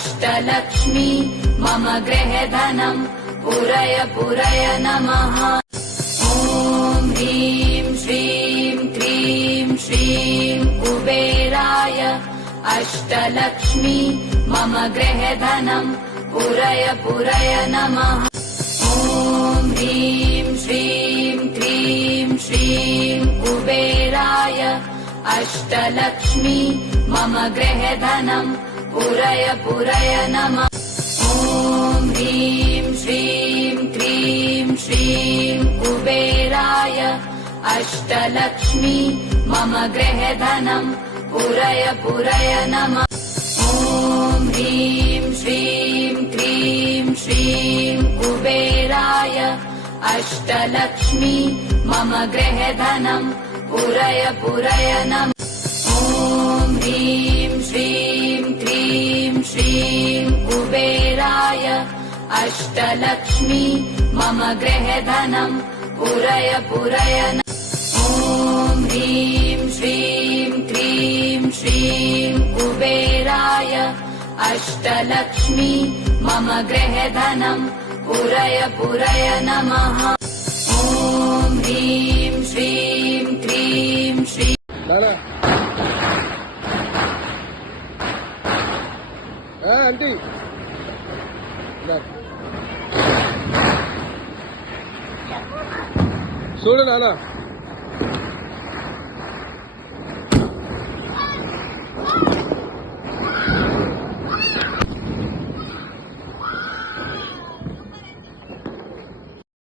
अष्टलक्ष्मी मम गृहधनम् पुरय पुरय नमः। ॐ ह्रीं श्रीं क्रीं श्रीं कुबेराय अष्टलक्ष्मी मम गृहधनम् पुरय पुरय नमः। ॐ ह्रीं श्रीं क्रीं श्रीं कुबेराय अष्टलक्ष्मी मम गृहधनम् पुरय पुरय नमः। ॐ ह्रीं श्रीं क्रीं श्रीं कुबेराय अष्टलक्ष्मी मम गृहधनम् पुरय पुरय नमः। ॐ ह्रीं श्रीं क्रीं श्रीं कुबेराय अष्टलक्ष्मी मम गृहधनम् पुरय पुरय नमः। ॐ ह्रीं श्रीं क्रीं श्रीं कुबेराय अष्टलक्ष्मी मम गृहधनम् पुरय पुरय नमः। ॐ ह्रीं श्रीं क्रीं श्रीं कुबेराय अष्टलक्ष्मी मम गृहधनम् पुरय पुरय नमः। ॐ ह्रीं श्रीं क्रीं श्रीं आंटी చూడు నాన్న